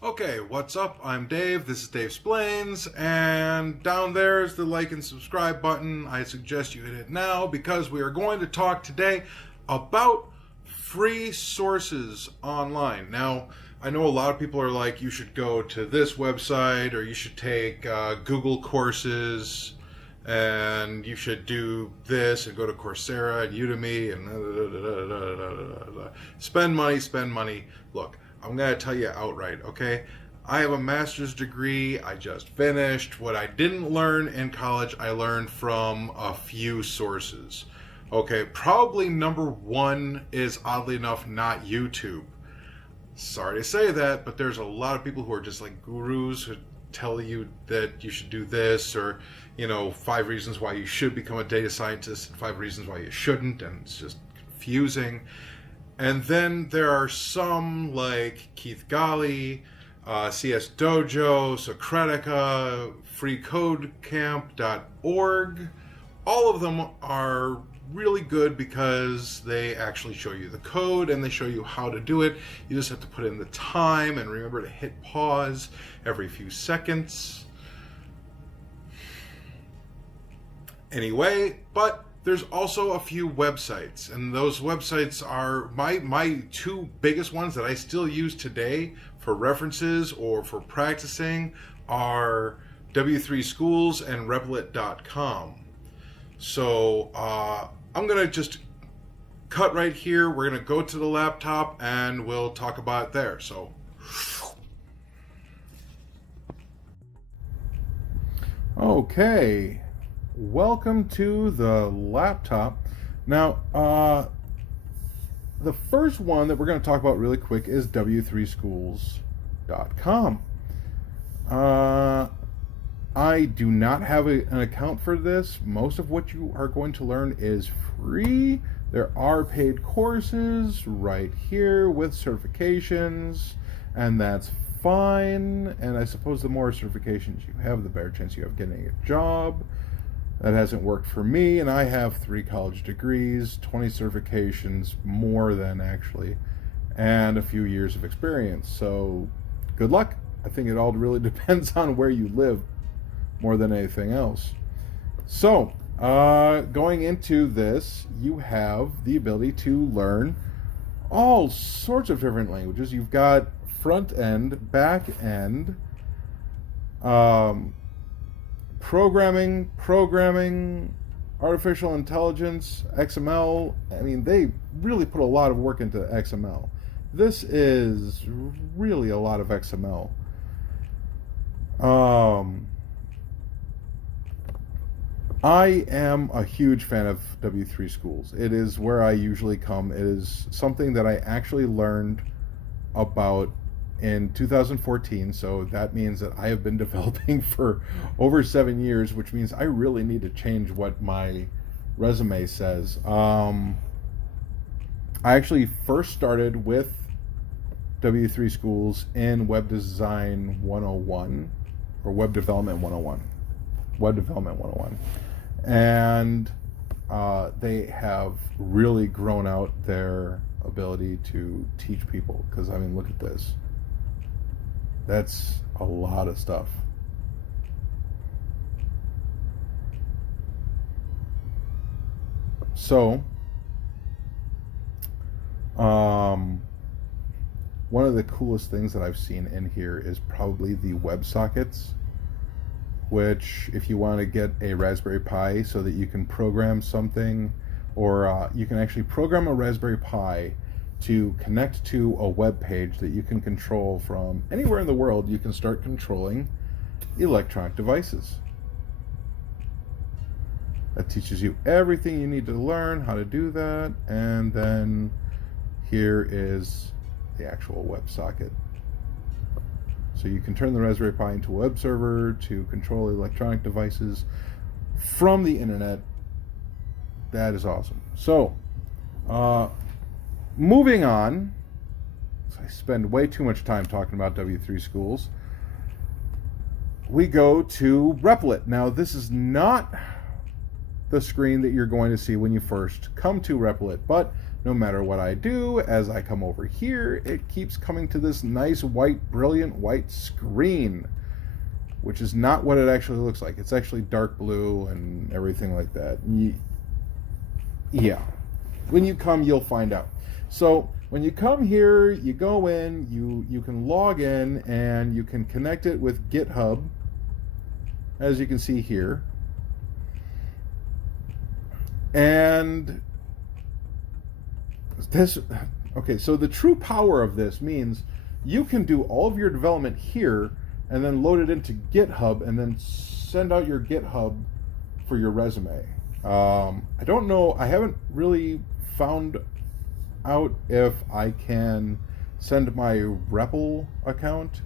Okay, what's up? I'm Dave. This is Dave Splains, and down there is the like and subscribe button. I suggest you hit it now because we are going to talk today about free sources online. Now, I know a lot of people are like, you should go to this website or you should take Google courses and you should do this and go to Coursera and Udemy and spend money. Look, I'm going to tell you outright, okay? I have a master's degree. I just finished. What I didn't learn in college, I learned from a few sources. Okay, probably number one is, oddly enough, not YouTube. Sorry to say that, but there's a lot of people who are just like gurus who tell you that you should do this, or, 5 reasons why you should become a data scientist and 5 reasons why you shouldn't, and it's just confusing. And then there are some like Keith Ghali, CS Dojo, Socratica, freecodecamp.org. All of them are really good because they actually show you the code and they show you how to do it. You just have to put in the time and remember to hit pause every few seconds. Anyway, but there's also a few websites, and those websites are my two biggest ones that I still use today for references or for practicing are W3 Schools and Replit.com. So I'm going to just cut right here. We're going to go to the laptop and we'll talk about it there. So, okay. Welcome to the laptop. Now, the first one that we're going to talk about really quick is w3schools.com. I do not have an account for this. Most of what you are going to learn is free. There are paid courses right here with certifications, and that's fine. And I suppose the more certifications you have, the better chance you have getting a job. That hasn't worked for me, and I have 3 college degrees, 20 certifications, more than actually, and a few years of experience. So good luck. I think it all really depends on where you live more than anything else. So going into this, you have the ability to learn all sorts of different languages. You've got front end, back end, programming, artificial intelligence, XML. I mean, they really put a lot of work into XML. This is really a lot of XML. I am a huge fan of W3 Schools. It is where I usually come. It is something that I actually learned about in 2014, so that means that I have been developing for over 7 years, which means I really need to change what my resume says. I actually first started with W3 Schools in Web Design 101, or Web Development 101. Web Development 101. And they have really grown out their ability to teach people, because, I mean, look at this. That's a lot of stuff. So, one of the coolest things that I've seen in here is probably the WebSockets, which, if you want to get a Raspberry Pi so that you can program something, or you can actually program a Raspberry Pi to connect to a web page that you can control from anywhere in the world, you can start controlling electronic devices. That teaches you everything you need to learn how to do that, and then here is the actual WebSocket. So you can turn the Raspberry Pi into a web server to control electronic devices from the internet. That is awesome. So, moving on, I spend way too much time talking about W3 Schools. We go to Replit. Now, this is not the screen that you're going to see when you first come to Replit, but no matter what I do, as I come over here, it keeps coming to this nice white, brilliant white screen, which is not what it actually looks like. It's actually dark blue and everything like that. Yeah. When you come, you'll find out. So when you come here, you go in, you can log in, and you can connect it with GitHub, as you can see here. And this, okay, so the true power of this means you can do all of your development here and then load it into GitHub and then send out your GitHub for your resume. I don't know, I haven't really found out if I can send my REPL account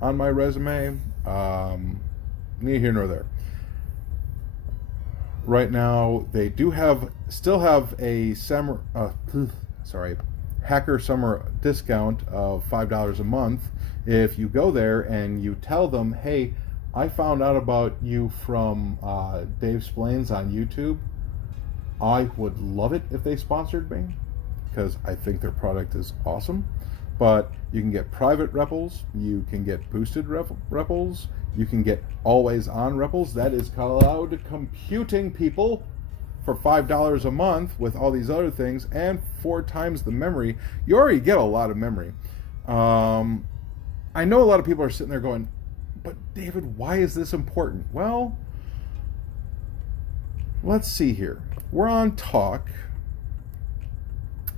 on my resume. Neither here nor there. Right now, they do still have a Hacker Summer discount of $5 a month. If you go there and you tell them, hey, I found out about you from Dave Splains on YouTube, I would love it if they sponsored me, because I think their product is awesome. But you can get private REPLs, you can get boosted REPLs, you can get always on REPLs. That is cloud computing, people, for $5 a month with all these other things and 4 times the memory. You already get a lot of memory. I know a lot of people are sitting there going, but David, why is this important? Well, let's see here. We're on Talk,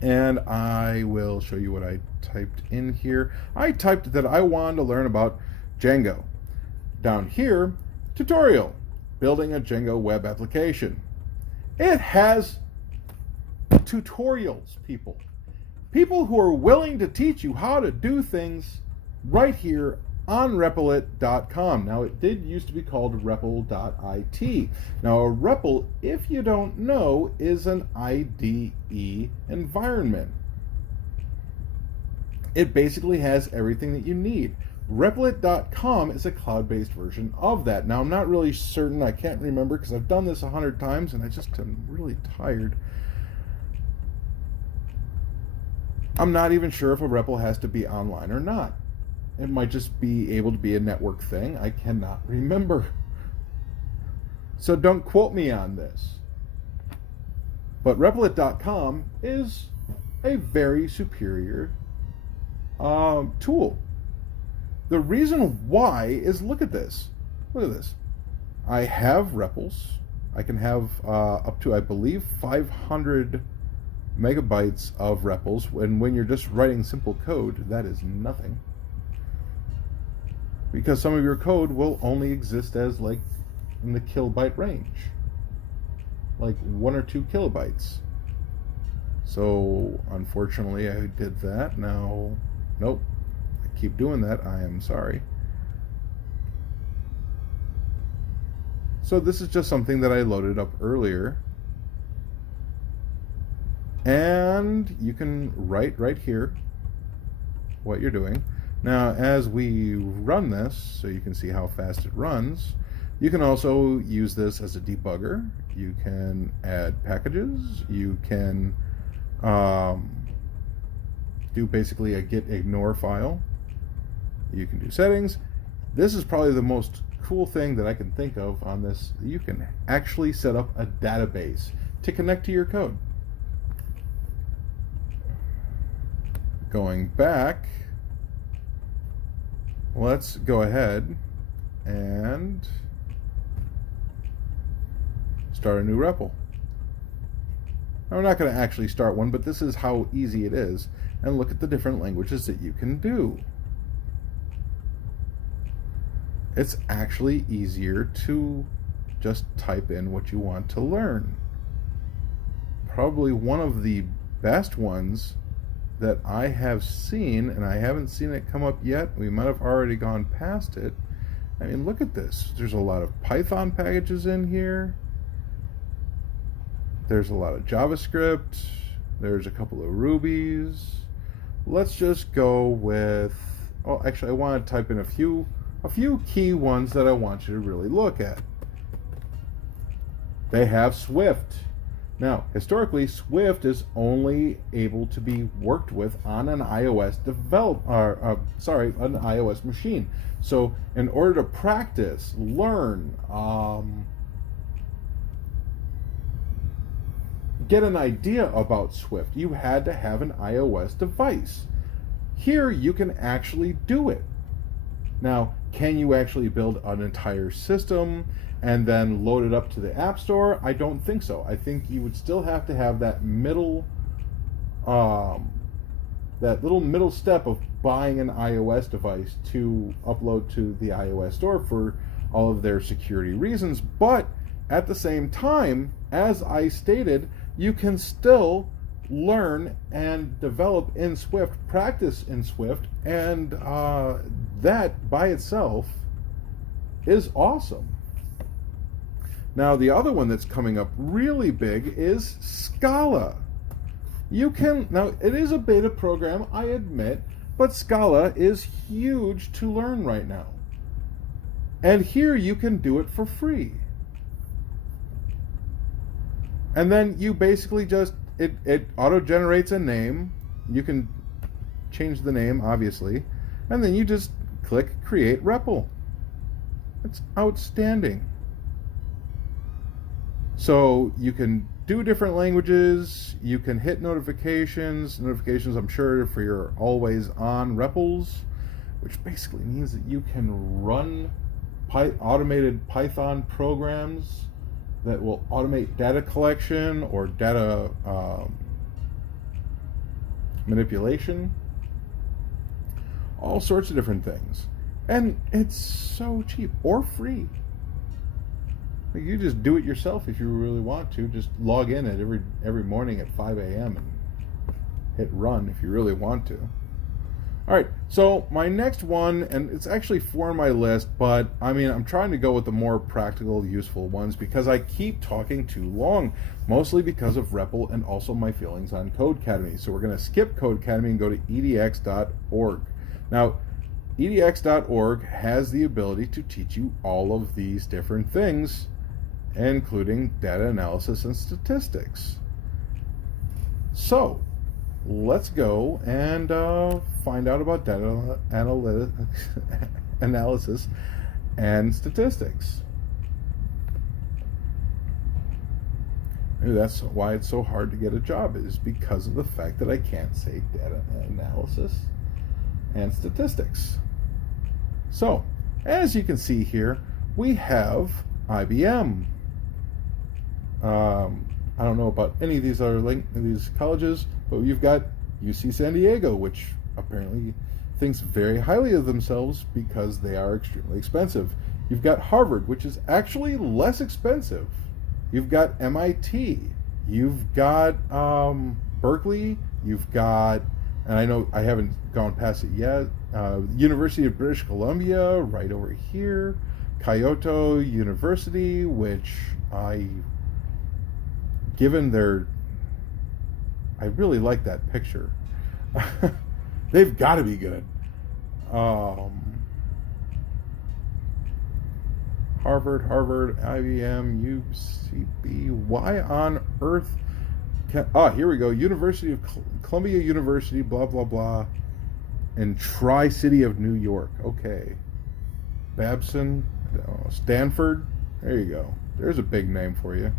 and I will show you what I typed in here. I typed that I wanted to learn about Django. Down here, tutorial, building a Django web application. It has tutorials, people. People who are willing to teach you how to do things right here on Replit.com. Now, it did used to be called REPL.it. Now, a REPL, if you don't know, is an IDE environment. It basically has everything that you need. Replit.com is a cloud-based version of that. Now, I'm not really certain. I can't remember because I've done this 100 times and I just am really tired. I'm not even sure if a REPL has to be online or not. It might just be able to be a network thing. I cannot remember. So don't quote me on this. But Replit.com is a very superior tool. The reason why is, look at this. Look at this. I have REPLs. I can have up to, I believe, 500 megabytes of REPLs. And when you're just writing simple code, that is nothing. Because some of your code will only exist as like in the kilobyte range. Like 1 or 2 kilobytes. So unfortunately I did that. Now, nope. I keep doing that. I am sorry. So this is just something that I loaded up earlier. And you can write right here what you're doing. Now, as we run this, so you can see how fast it runs, you can also use this as a debugger. You can add packages. You can do basically a git ignore file. You can do settings. This is probably the most cool thing that I can think of on this. You can actually set up a database to connect to your code. Going back, let's go ahead and start a new REPL. Now, we're not going to actually start one, but this is how easy it is. And look at the different languages that you can do. It's actually easier to just type in what you want to learn. Probably one of the best ones that I have seen, and I haven't seen it come up yet. We might have already gone past it. I mean, look at this. There's a lot of Python packages in here. There's a lot of JavaScript. There's a couple of Rubies. Let's just go with, oh, actually, I want to type in a few key ones that I want you to really look at. They have Swift. Now, historically, Swift is only able to be worked with on an iOS an iOS machine. So, in order to practice, learn, get an idea about Swift, you had to have an iOS device. Here, you can actually do it. Now, can you actually build an entire system and then load it up to the App Store? I don't think so. I think you would still have to have that little middle step of buying an iOS device to upload to the iOS store for all of their security reasons. But at the same time, as I stated, you can still learn and develop in Swift, practice in Swift, and that by itself is awesome. Now, the other one that's coming up really big is Scala. Now, it is a beta program, I admit, but Scala is huge to learn right now. And here you can do it for free. And then you basically just, it auto-generates a name. You can change the name, obviously. And then you just click Create REPL. It's outstanding. So you can do different languages. You can hit notifications. Notifications, I'm sure, for your always-on REPLs, which basically means that you can run automated Python programs that will automate data collection or data manipulation, all sorts of different things. And it's so cheap or free. You just do it yourself if you really want to. Just log in at every morning at 5 a.m. and hit run if you really want to. All right, so my next one, and it's actually 4 on my list, but I mean, I'm trying to go with the more practical, useful ones because I keep talking too long, mostly because of REPL and also my feelings on Codecademy. So we're going to skip Codecademy and go to edx.org. Now, edx.org has the ability to teach you all of these different things, including data analysis and statistics. So, let's go and find out about data analysis and statistics. Maybe that's why it's so hard to get a job, is because of the fact that I can't say data analysis and statistics. So, as you can see here, we have IBM. I don't know about any of these these colleges, but you've got UC San Diego, which apparently thinks very highly of themselves because they are extremely expensive. You've got Harvard, which is actually less expensive. You've got MIT. You've got Berkeley. You've got, and I know I haven't gone past it yet, University of British Columbia, right over here. Kyoto University, which I really like that picture. They've got to be good. Harvard, IBM, UCB. Why on earth here we go. University of Columbia University, blah, blah, blah. And Tri-City of New York. Okay. Babson, Stanford. There you go. There's a big name for you.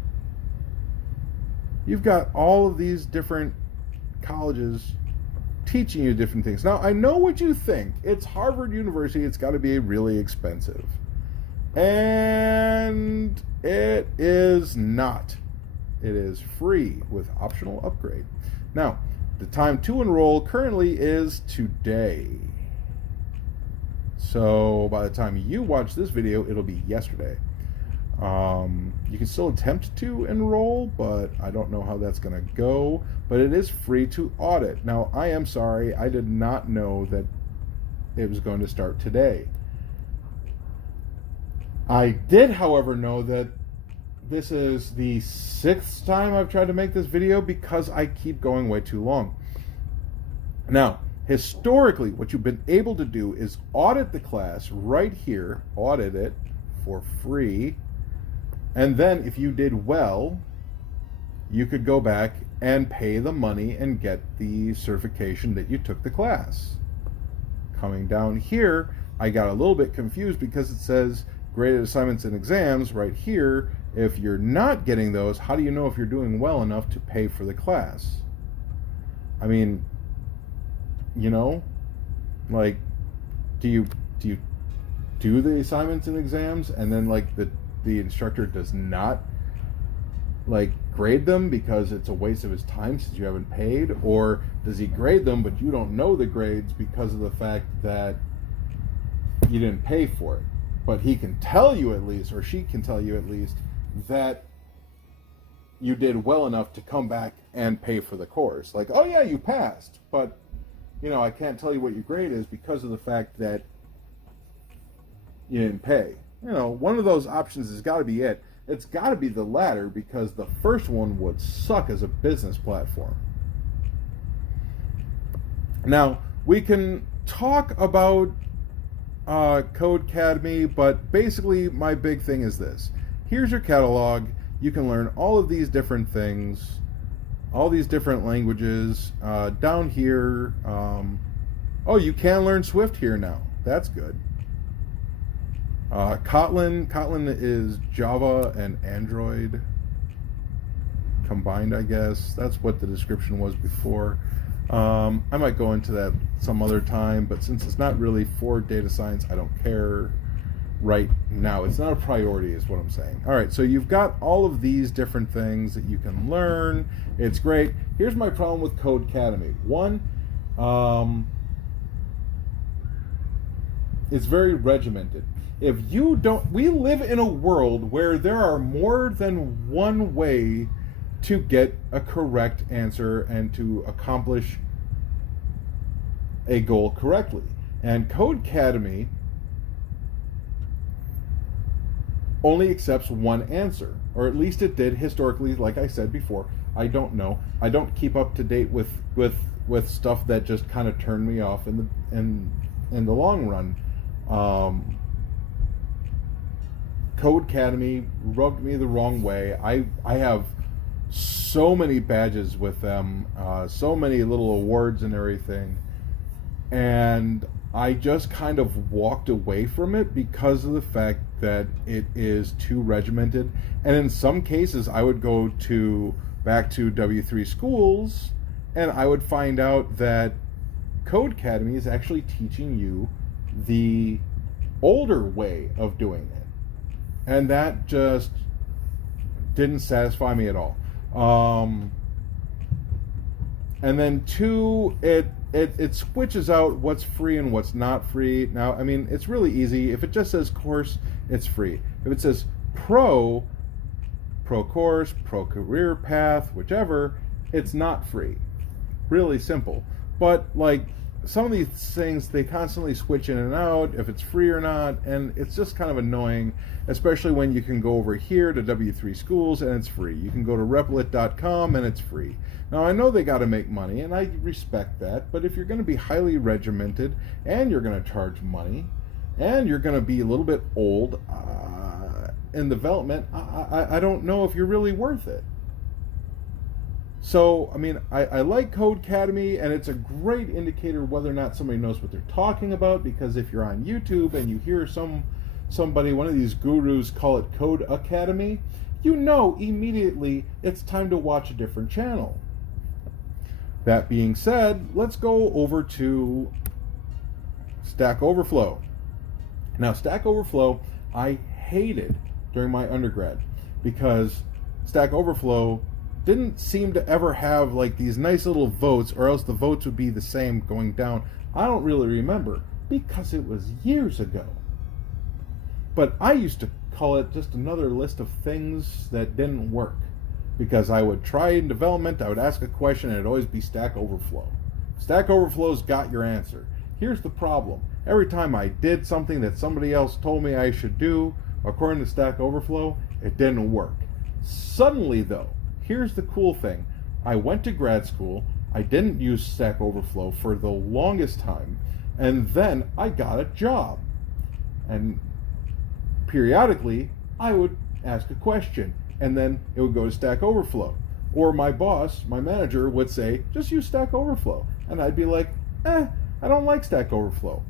You've got all of these different colleges teaching you different things. Now, I know what you think. It's Harvard University. It's got to be really expensive. And it is not. It is free with optional upgrade. Now, the time to enroll currently is today. So by the time you watch this video, it'll be yesterday. You can still attempt to enroll, but I don't know how that's going to go. But it is free to audit. Now, I am sorry, I did not know that it was going to start today. I did, however, know that this is the 6th time I've tried to make this video because I keep going way too long. Now, historically, what you've been able to do is audit the class right here, audit it for free. And then if you did well, you could go back and pay the money and get the certification that you took the class. Coming down here, I got a little bit confused because it says graded assignments and exams right here. If you're not getting those, how do you know if you're doing well enough to pay for the class? I mean, you know, like, do you do the assignments and exams and then like the instructor does not like grade them because it's a waste of his time since you haven't paid? Or does he grade them but you don't know the grades because of the fact that you didn't pay for it, but he can tell you at least, or she can tell you at least, that you did well enough to come back and pay for the course? Like, oh yeah, you passed, but you know, I can't tell you what your grade is because of the fact that you didn't pay. You know, one of those options has got to be it. It's got to be the latter, because the first one would suck as a business platform. Now, we can talk about Codecademy, but basically my big thing is this. Here's your catalog. You can learn all of these different things, all these different languages. Down here, oh, you can learn Swift here now. That's good. Kotlin is Java and Android combined, I guess. That's what the description was before. I might go into that some other time, but since it's not really for data science, I don't care right now. It's not a priority is what I'm saying. All right, so you've got all of these different things that you can learn. It's great. Here's my problem with Codecademy. One, it's very regimented. If you don't, we live in a world where there are more than one way to get a correct answer and to accomplish a goal correctly. And Codecademy only accepts one answer, or at least it did historically. Like I said before, I don't know. I don't keep up to date with stuff that just kind of turned me off in the long run. Codecademy rubbed me the wrong way. I have so many badges with them, so many little awards and everything, and I just kind of walked away from it because of the fact that it is too regimented. And in some cases I would go back to W3 schools and I would find out that Codecademy is actually teaching you the older way of doing it. And that just didn't satisfy me at all. And then two, it switches out what's free and what's not free. Now, I mean, it's really easy. If it just says course, it's free. If it says pro course, pro career path, whichever, it's not free. Really simple. But like some of these things, they constantly switch in and out if it's free or not, and it's just kind of annoying, especially when you can go over here to W3 schools and it's free. You can go to Replit.com and it's free. Now, I know they got to make money, and I respect that, but if you're going to be highly regimented and you're going to charge money and you're going to be a little bit old in development, I don't know if you're really worth it. So, I mean, I like Codecademy, and it's a great indicator whether or not somebody knows what they're talking about, because if you're on YouTube and you hear somebody, one of these gurus, call it Code Academy, you know immediately it's time to watch a different channel. That being said, let's go over to Stack Overflow. Now, Stack Overflow, I hated during my undergrad because Stack Overflow didn't seem to ever have like these nice little votes, or else the votes would be the same going down. I don't really remember because it was years ago. But I used to call it just another list of things that didn't work, because I would try in development, I would ask a question, and it'd always be Stack Overflow. Stack Overflow's got your answer. Here's the problem. Every time I did something that somebody else told me I should do, according to Stack Overflow, it didn't work. Suddenly, though, here's the cool thing. I went to grad school, I didn't use Stack Overflow for the longest time, and then I got a job. And periodically, I would ask a question, and then it would go to Stack Overflow. Or my boss, my manager, would say, just use Stack Overflow. And I'd be like, I don't like Stack Overflow.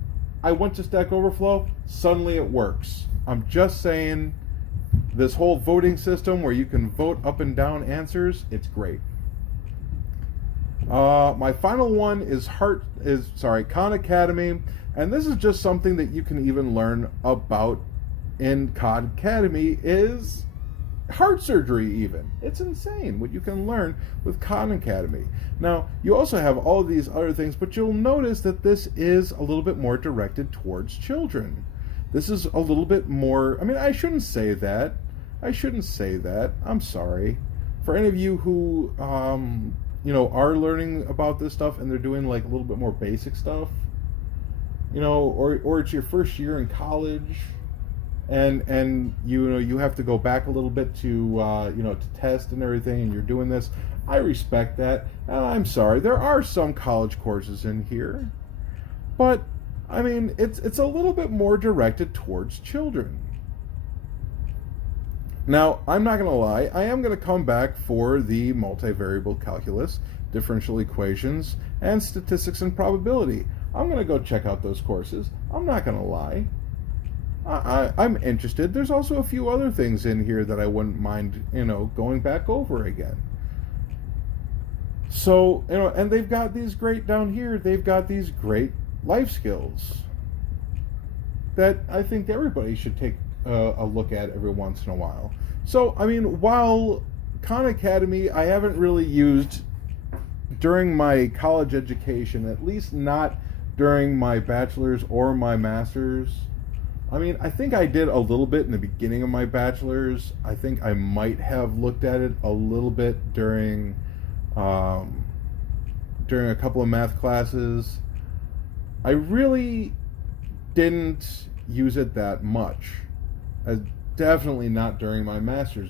I went to Stack Overflow, suddenly it works. I'm just saying, this whole voting system where you can vote up and down answers, it's great. My final one is Khan Academy, and this is just something that you can even learn about in Khan Academy is heart surgery even. It's insane what you can learn with Khan Academy. Now, you also have all of these other things, but you'll notice that this is a little bit more directed towards children. This is a little bit more, I mean, I shouldn't say that. I'm sorry. For any of you who, are learning about this stuff and they're doing like a little bit more basic stuff, or it's your first year in college, and you have to go back a little bit to to test and everything, and you're doing this. I respect that, and I'm sorry, there are some college courses in here, but I mean it's a little bit more directed towards children. Now, I'm not going to lie, I am going to come back for the multivariable calculus, differential equations, and statistics and probability. I'm going to go check out those courses. I'm not going to lie. I'm interested. There's also a few other things in here that I wouldn't mind, going back over again. So, and they've got these great, down here, they've got these great life skills that I think everybody should take a look at every once in a while. So, I mean, while Khan Academy I haven't really used during my college education, at least not during my bachelor's or my master's. I mean, I think I did a little bit in the beginning of my bachelor's. I think I might have looked at it a little bit during a couple of math classes. I really didn't use it that much. Definitely not during my master's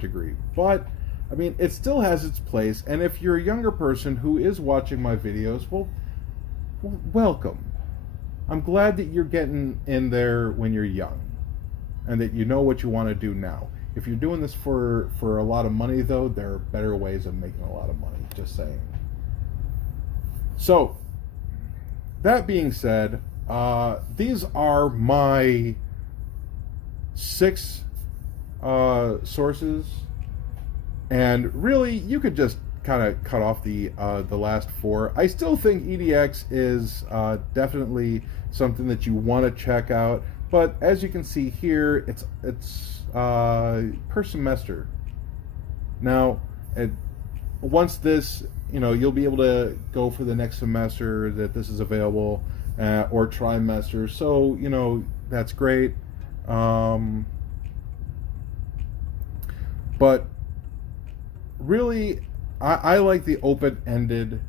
degree. But, I mean, it still has its place. And if you're a younger person who is watching my videos, well, welcome. I'm glad that you're getting in there when you're young and that you know what you want to do now. If you're doing this for a lot of money, though, there are better ways of making a lot of money. Just saying. So, that being said, these are my 6 sources, and really you could just kind of cut off the last 4. I still think EDX is definitely something that you want to check out, but as you can see here, it's per semester. Now, once this, you'll be able to go for the next semester that this is available, or trimester. So that's great. But really, I like the open-ended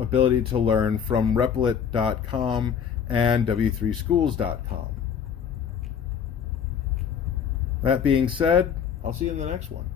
ability to learn from Replit.com and W3Schools.com. That being said, I'll see you in the next one.